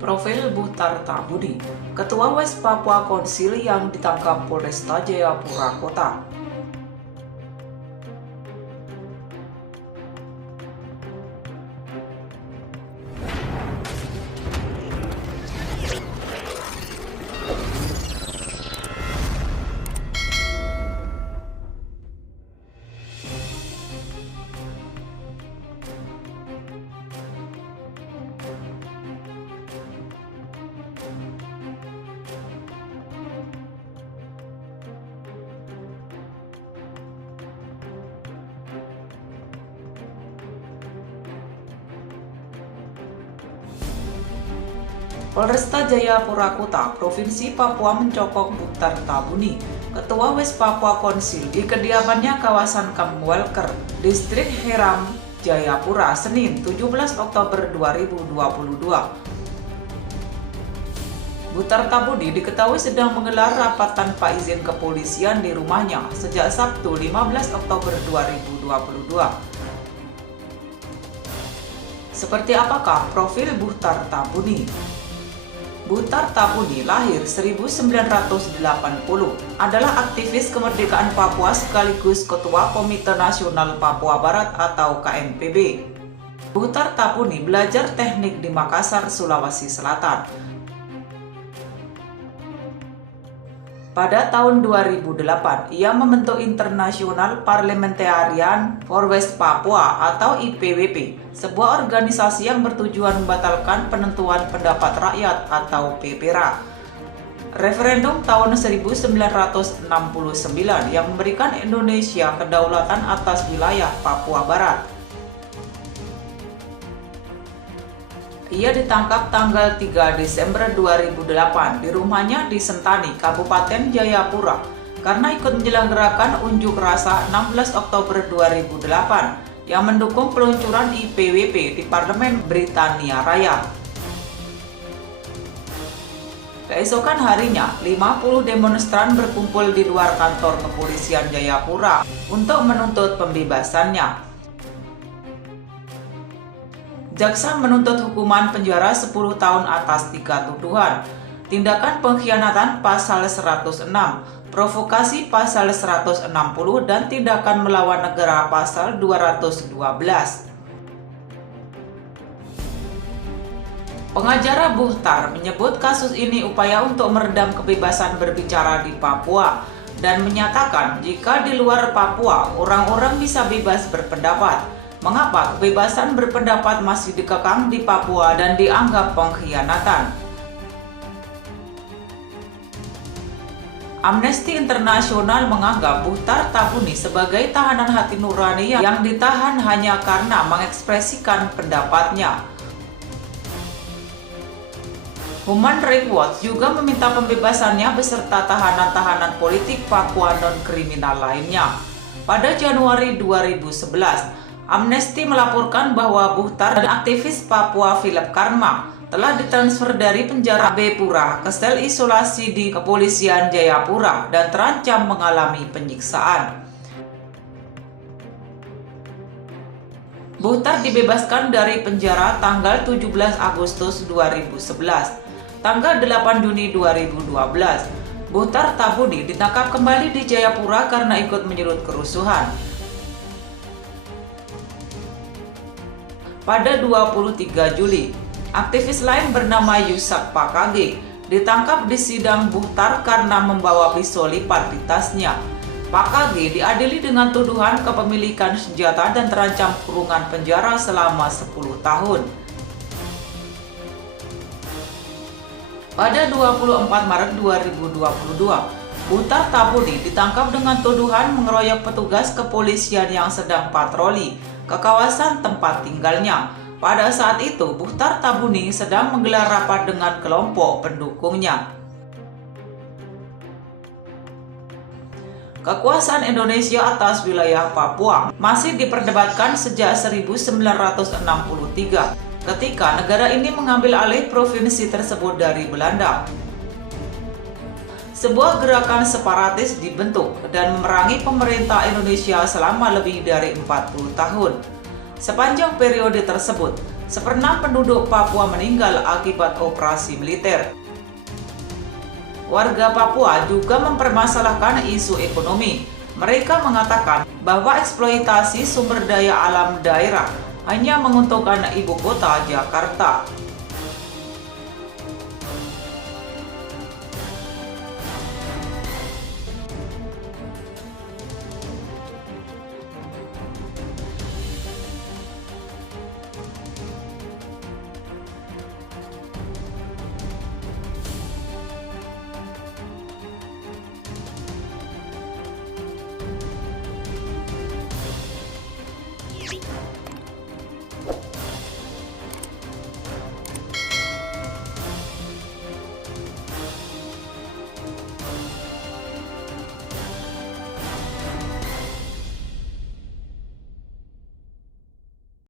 Profil Buhtar Tabudi, Ketua West Papua Konsil yang ditangkap Polresta Jayapura Kota. Polresta Jayapura Kota, Provinsi Papua mencokok Buhtar Tabudi, Ketua West Papua Konsil di kediamannya kawasan Kampwelker, Distrik Heram, Jayapura, Senin 17 Oktober 2022. Buhtar Tabudi diketahui sedang menggelar rapat tanpa izin kepolisian di rumahnya sejak Sabtu 15 Oktober 2022. Seperti apakah profil Buhtar Tabudi? Buhtar Tabudi lahir 1980, adalah aktivis kemerdekaan Papua sekaligus Ketua Komite Nasional Papua Barat atau KNPB. Buhtar Tabudi belajar teknik di Makassar, Sulawesi Selatan. Pada tahun 2008, ia membentuk International Parliamentarian for West Papua atau IPWP, sebuah organisasi yang bertujuan membatalkan penentuan pendapat rakyat atau PPRA. Referendum tahun 1969 yang memberikan Indonesia kedaulatan atas wilayah Papua Barat. Ia ditangkap tanggal 3 Desember 2008 di rumahnya di Sentani, Kabupaten Jayapura, karena ikut menyelenggarakan unjuk rasa 16 Oktober 2008 yang mendukung peluncuran IPWP di Parlemen Britania Raya. Keesokan harinya, 50 demonstran berkumpul di luar kantor kepolisian Jayapura untuk menuntut pembebasannya. Jaksa menuntut hukuman penjara 10 tahun atas 3 tuduhan, tindakan pengkhianatan pasal 106, provokasi pasal 160, dan tindakan melawan negara pasal 212. Pengacara Buhtar menyebut kasus ini upaya untuk meredam kebebasan berbicara di Papua dan menyatakan jika di luar Papua orang-orang bisa bebas berpendapat, mengapa kebebasan berpendapat masih dikekang di Papua dan dianggap pengkhianatan? Amnesty International menganggap Buhtar Tabudi sebagai tahanan hati nurani yang ditahan hanya karena mengekspresikan pendapatnya. Human Rights Watch juga meminta pembebasannya beserta tahanan-tahanan politik Papua non-kriminal lainnya. Pada Januari 2011, Amnesty melaporkan bahwa Buhtar dan aktivis Papua Philip Karma telah ditransfer dari penjara Jayapura ke sel isolasi di Kepolisian Jayapura dan terancam mengalami penyiksaan. Buhtar dibebaskan dari penjara tanggal 17 Agustus 2011. Tanggal 8 Juni 2012, Buhtar Tabudi ditangkap kembali di Jayapura karena ikut menyulut kerusuhan. Pada 23 Juli, aktivis lain bernama Yusak Pakage ditangkap di sidang Buhtar karena membawa pisau lipat di tasnya. Pakage diadili dengan tuduhan kepemilikan senjata dan terancam kurungan penjara selama 10 tahun. Pada 24 Maret 2022, Buhtar Tabudi ditangkap dengan tuduhan mengeroyok petugas kepolisian yang sedang patroli ke kawasan tempat tinggalnya. Pada saat itu, Buhtar Tabudi sedang menggelar rapat dengan kelompok pendukungnya. Kekuasaan Indonesia atas wilayah Papua masih diperdebatkan sejak 1963, ketika negara ini mengambil alih provinsi tersebut dari Belanda. Sebuah gerakan separatis dibentuk dan memerangi pemerintah Indonesia selama lebih dari 40 tahun. Sepanjang periode tersebut, 1/6 penduduk Papua meninggal akibat operasi militer. Warga Papua juga mempermasalahkan isu ekonomi. Mereka mengatakan bahwa eksploitasi sumber daya alam daerah hanya menguntungkan ibu kota Jakarta.